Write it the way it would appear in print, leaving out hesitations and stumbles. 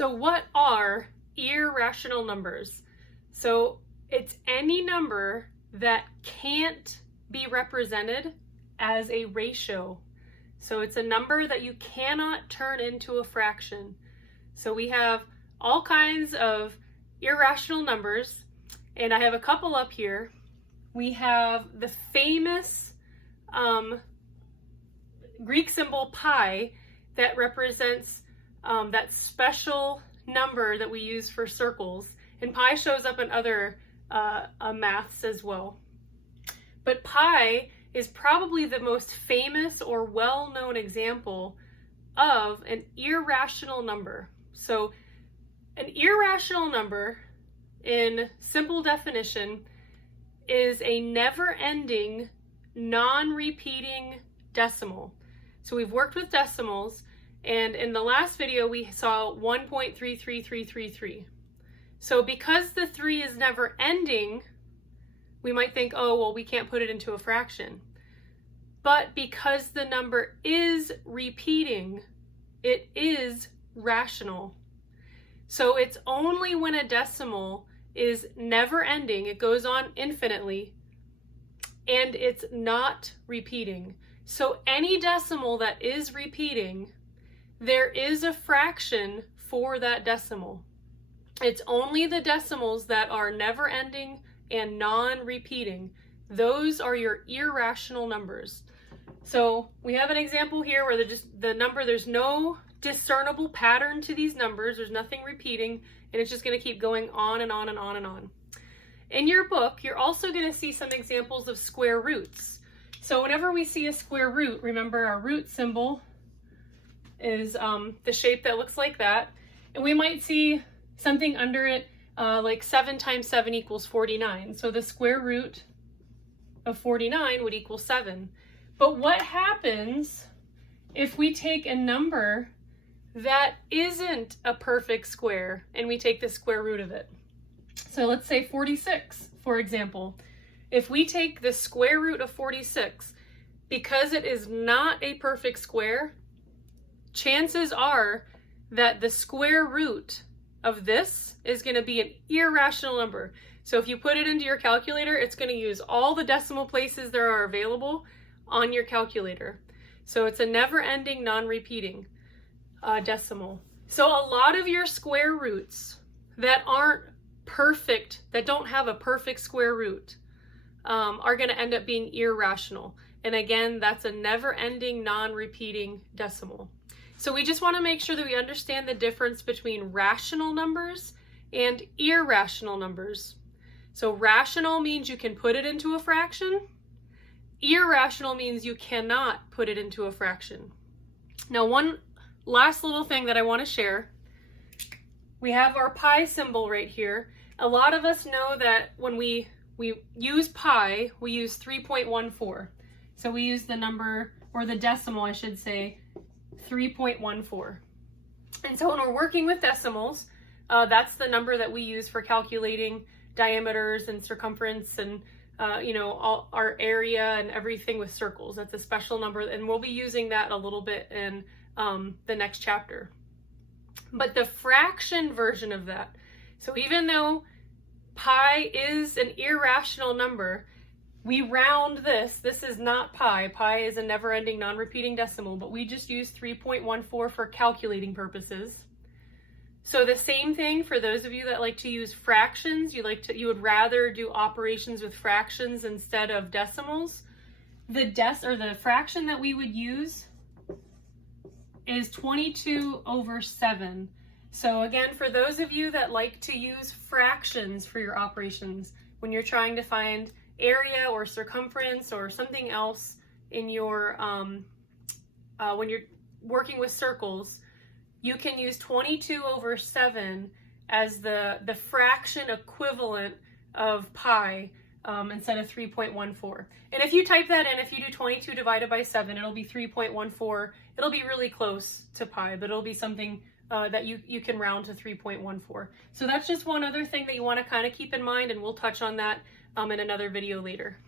So what are irrational numbers? So it's any number that can't be represented as a ratio. So it's a number that you cannot turn into a fraction. So we have all kinds of irrational numbers, and I have a couple up here. We have the famous Greek symbol pi that represents that special number that we use for circles. And pi shows up in other maths as well. But pi is probably the most famous or well-known example of an irrational number. So an irrational number, in simple definition, is a never-ending, non-repeating decimal. So we've worked with decimals, and in the last video we saw 1.33333. So because the 3 is never ending, we might think, oh, well, we can't put it into a fraction. But because the number is repeating, it is rational. So it's only when a decimal is never ending, it goes on infinitely, and it's not repeating. So any decimal that is repeating, there is a fraction for that decimal. It's only the decimals that are never ending and non-repeating. Those are your irrational numbers. So we have an example here where there's no discernible pattern to these numbers. There's nothing repeating, and it's just going to keep going on and on and on and on. In your book, you're also going to see some examples of square roots. So whenever we see a square root, remember our root symbol is the shape that looks like that. And we might see something under it like 7 times 7 equals 49. So the square root of 49 would equal 7. But what happens if we take a number that isn't a perfect square and we take the square root of it? So let's say 46, for example. If we take the square root of 46, because it is not a perfect square, chances are that the square root of this is going to be an irrational number. So if you put it into your calculator, it's going to use all the decimal places there are available on your calculator. So it's a never-ending, non-repeating decimal. So a lot of your square roots that aren't perfect, that don't have a perfect square root, are going to end up being irrational. And again, that's a never-ending, non-repeating decimal. So we just want to make sure that we understand the difference between rational numbers and irrational numbers. So rational means you can put it into a fraction. Irrational means you cannot put it into a fraction. Now, one last little thing that I want to share. We have our pi symbol right here. A lot of us know that when we use pi, we use 3.14. So we use the number, or the decimal, I should say, 3.14. And so when we're working with decimals, that's the number that we use for calculating diameters and circumference and all our area and everything with circles. That's a special number, and we'll be using that a little bit in the next chapter. But the fraction version of that, so even though pi is an irrational number, we round this. This is not pi. Pi is a never-ending, non-repeating decimal, but we just use 3.14 for calculating purposes. So the same thing for those of you that like to use fractions. You would rather do operations with fractions instead of decimals. The fraction that we would use is 22 over 7. So again, for those of you that like to use fractions for your operations, when you're trying to find area or circumference or something else in your, when you're working with circles, you can use 22 over 7 as the fraction equivalent of pi instead of 3.14. And if you type that in, if you do 22 divided by 7, it'll be 3.14. It'll be really close to pi, but it'll be something that you can round to 3.14. So that's just one other thing that you want to kind of keep in mind, and we'll touch on that in another video later.